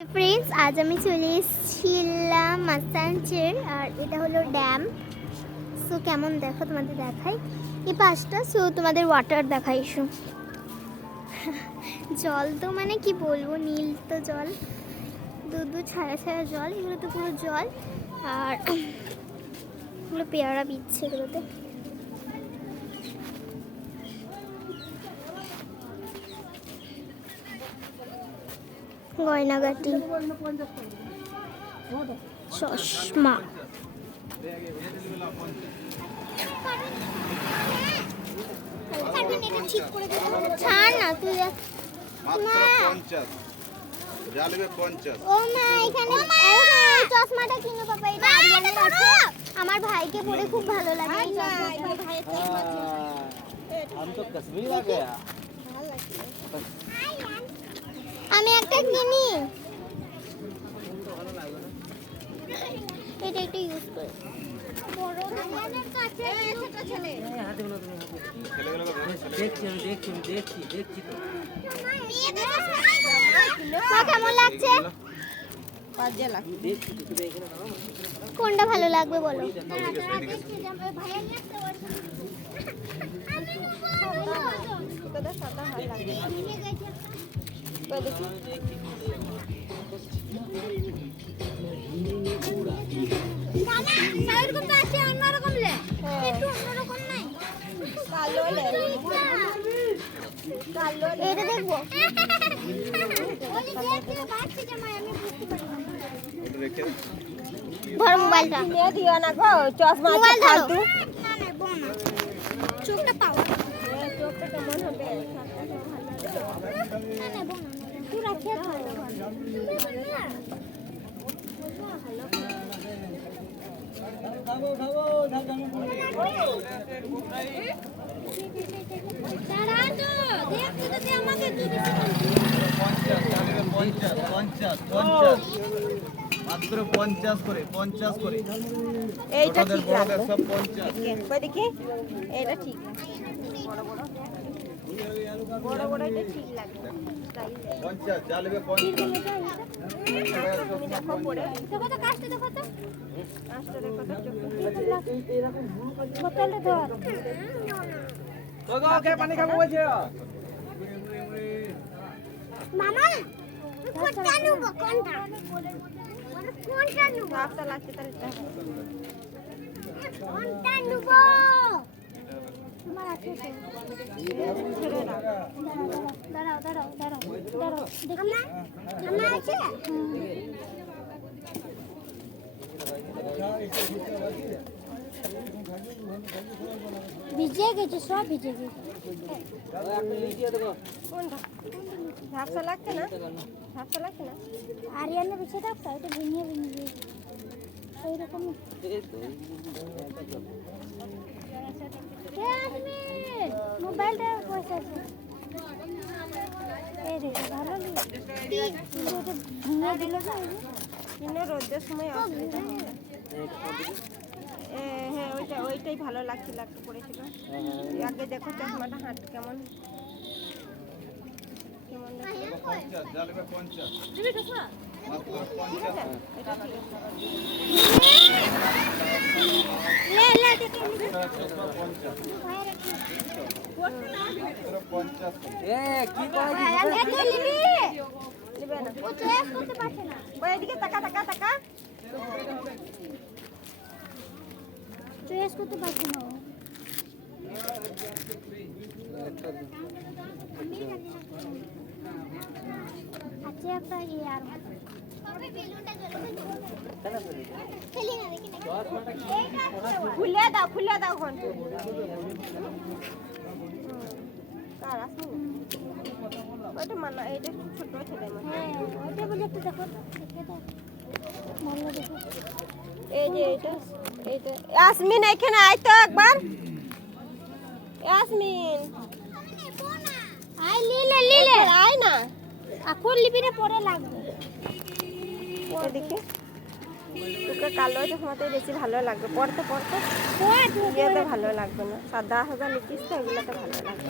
Friends आज আমি চলে এসেছিলাম মাসাঞ্চের আর এটা হলো ড্যাম। সো কেমন দেখো তোমাদের দেখাই এই পাশটা। সো তোমাদের ওয়াটার দেখাই এসো। জল তো মানে কি বলবো, নীল তো জল, দু ছায়া ছায়া জল, এগুলো তো পুরো জল। আর এগুলো পেয়ারা বিচ্ছে এগুলোতে। গয়নাগাটি, চশমা, ছাড় না তুই। চশমাটা কিনো পাপা, এটা আরিয়ানের আছে। আমার ভাইকে পরে খুব ভালো লাগে। আমি একটা কিনি, এটা একটু ইউজ করে। বড় আরিয়ানের কাছে ছোট ছেলে হাতে গুলো তুমি দেখছি তো মা কেমন লাগছে? বাজে লাগছে। কোনটা ভালো লাগবে বলো? এটা দেখবো। ধর মোবাইলটা নিয়ে দিও না গো, চশমা আছে ফালতু। না না বোনা চোখটা পাওয়ার, চোখটা কেমন হবে? না না বোনা তুই রাখিয়ে ধর। তারা তো দেখতে তো আমাকে তুই দিছিস 50 মাত্র 50 করে এইটা ঠিক লাগবে সব 50 কই দেখি এটা ঠিক বড় বড় এটা ঠিক লাগবে 50 জ্বালবে 50 তুমি দেখো পড়ে দেখো তো কাজটা দেখো তো বোতলটা ধর তো ওকে পানি খাবো বলছে মামা কোনটা নেব? কোনটা নেব? রাস্তা লাগছে তাহলে কোনটা নেব? তোমার আছে তো? দাঁড়াও দেখি না আমার আছে। ভিজে গেছে, সব ভিজে গেছে। কোনটা ঝাপসা লাগছে না? ঝাপসা লাগছে না? আরিয়ানা বিছে থাকতো, এটা ভিনিয়ে এইরকম। মোবাইলটা পয়সা আছে, এই দেখো ভালো ভেঙে দিল না। কিনে রোদের সময় হ্যাঁ ওইটাই ভালো লাগছিল, একটু পড়েছিল। আগে দেখো চশমাটা হাত কেমন কেমন জ্বালবে 50 তুমি দেখো মাত্র 50 এটা ঠিক আছে। লে দেখো 50 এ কি কয় তুই নিবি? নিবে না ও চয়েস করতে পারছে না। ওই এদিকে তাকা চয়েস করতে পারছে না ও। আচ্ছা একটা আর খুলে দাও ঘন্টা কার আসবে ওইটা মানা, এইটা ছোট ছেলে মানে। হ্যাঁ ওইটা বলে একটু দেখো তো, দেখে দাও ভালো দেখো। এই যে এইটা ইয়াসমিন এখানে আয় তো একবার। ইয়াসমিন আই লিলে আয় না, এখন লিপিরে পরে লাগবে। দেখি তোকে কালো চশমাতে বেশি ভালো লাগবে, পড়তে ইয়েতে ভালো লাগবে না। সাদা লিখিস তো এগুলোতে ভালো লাগবে।